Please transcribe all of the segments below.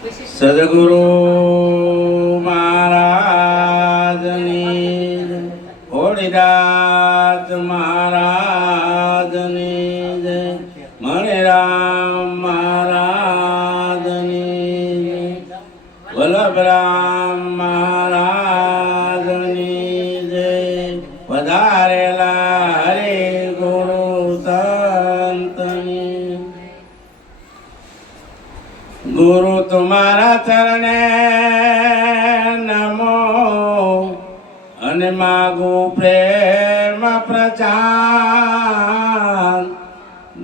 સદગુરુ મહારાજની હોળીદાસ મહારાજની જય, મણિરામ મહારાજની જય, વલ્લભરામ મહારાજની જય. વધારેલા હરે ગુરુ સંતની. ગુરુ તુમારા ચરણે નમો, અને માગું પ્રેમ પ્રચાર.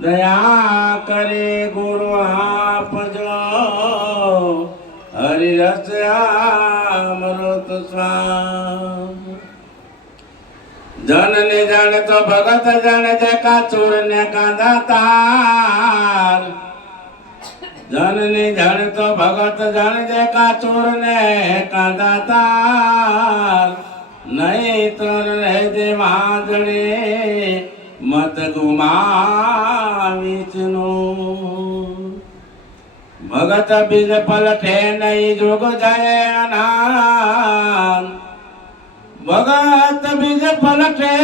દયા કરી ગુરુ આપજો, હરિરસ અમૃત સ્વામ. જનને જાણે તો ભગત જાણે છે, કાચુર ને કાંદાતાર. જનને જાણે તો ભગત જાણે છે, કાચુર ને કાંદાતાર. નહીં તો રહેજે માજણે મત ગુમાવીશનું. ભગત બીજ પલટે નહીં જોગ જાય અનાર. ભગત બીજ પલટે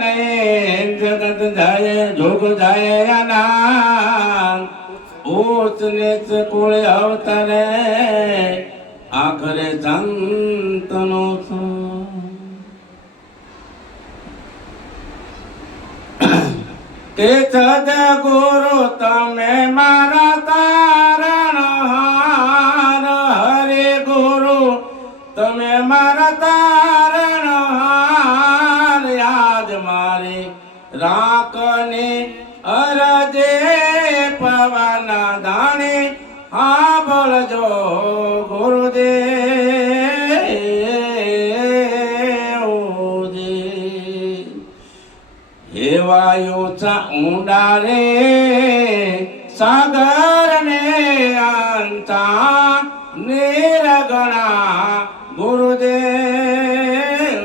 નહીં જગત જાય જોગ જાય અનાર. ઊંચ નીચ કુળ અવતરે આખરે સંતનો છું. કે સદગુરુ તમે મારા તારણહાર. હરે ગુરુ તમે મારા તારણહાર. યાદ મારી રાખની અરજે પવન દાણી. હા બોલજો ગુરુદેવ. વાયુ ઊંડા રે સાગર ને અંતા નિરગણા ગુરુદેવ.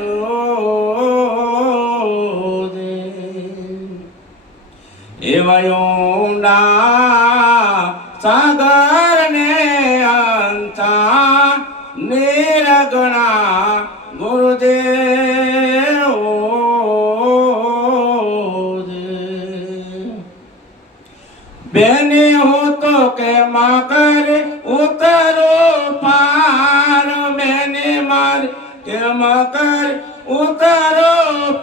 વાયુ ઊંડા સાગર ને અંતા નિરગણા ગુરુદેવ. બેની હું તો કે માં કરે ઉતરો પાર. બેની માર કે માં કરે ઉતરો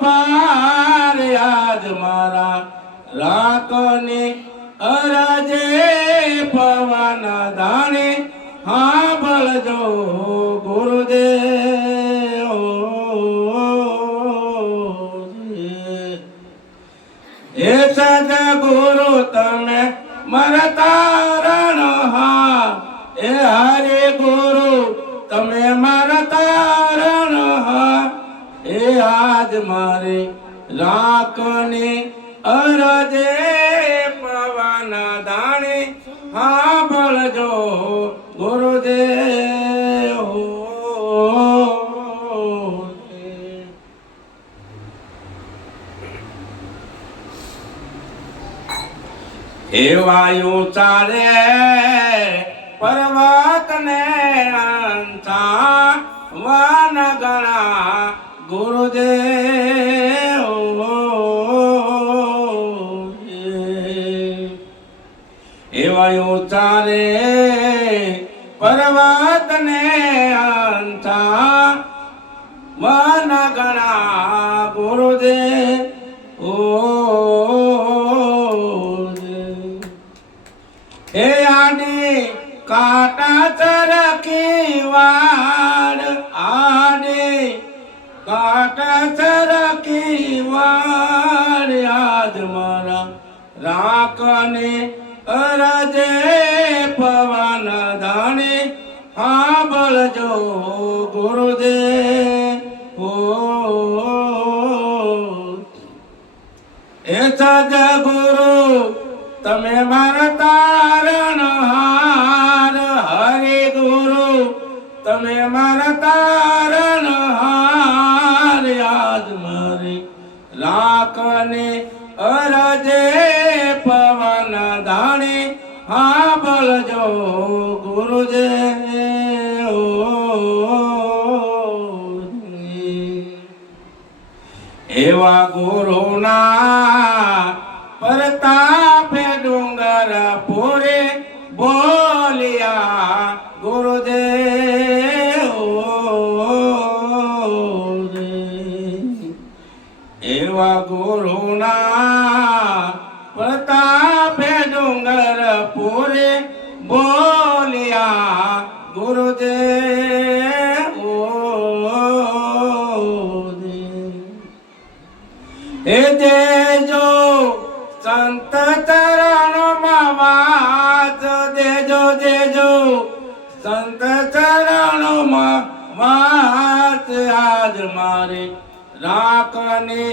પાર. યાદ મારા રાખની અરજે પવન દાણી. હા બળજો ગુરુદેવ. હે સદગુરુ તમે મારા તારણહાર. હે હરે ગુરુ તમે મારા તારણહાર. હે આજ મારે રાખની અરજે પવન દાણી. હા બળજો ગુરુદેવ. એ વાયુ ચાલે પર્વત ને અંતા. વન ગણા ગુરુદેવ. એ વાયુ ચાલે પર્વત ને અંતા. વન ગણા ગુરુદેવ. હે આડી કાટા ચરકી વાડ. આડી કાટા ચરકી વાડ. યાદ મારા રાખની અરજે પવન દાણી. હા બળજો ગુરુદેવ. એ સદગુરુ તમે મારા તારણહાર. હરે ગુરુ તમે મારા તારણહાર. યાદ મારી રાખને અરજે પવન દાણી. હા બળજો ગુરુજે એવા ગુરુના પ્રતાપે ડુંગર પૂરે બોલિયા ગુરુદેવ એવા ગુરુના પ્રતાપે ડુંગર પૂરે બોલિયા ગુરુદેવ એ દેજો સંત ચરણમાં વાત દેજો દેજો સંત ચરણમાં વાત આજ મારે રાખને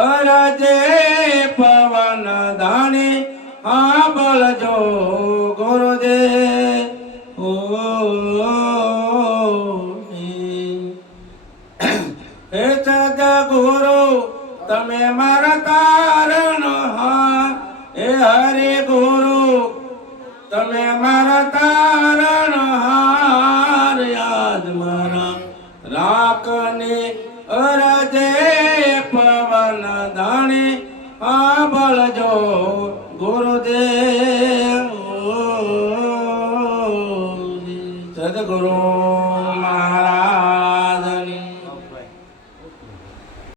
અરજે પવન ધાને હા બળજો ગુરુદેવ હે સદગુરુ તમે મારા તારણ હા હે હરે ગુરુ તમે મારા તારણ હાર યાદ મારા રાખને અરજે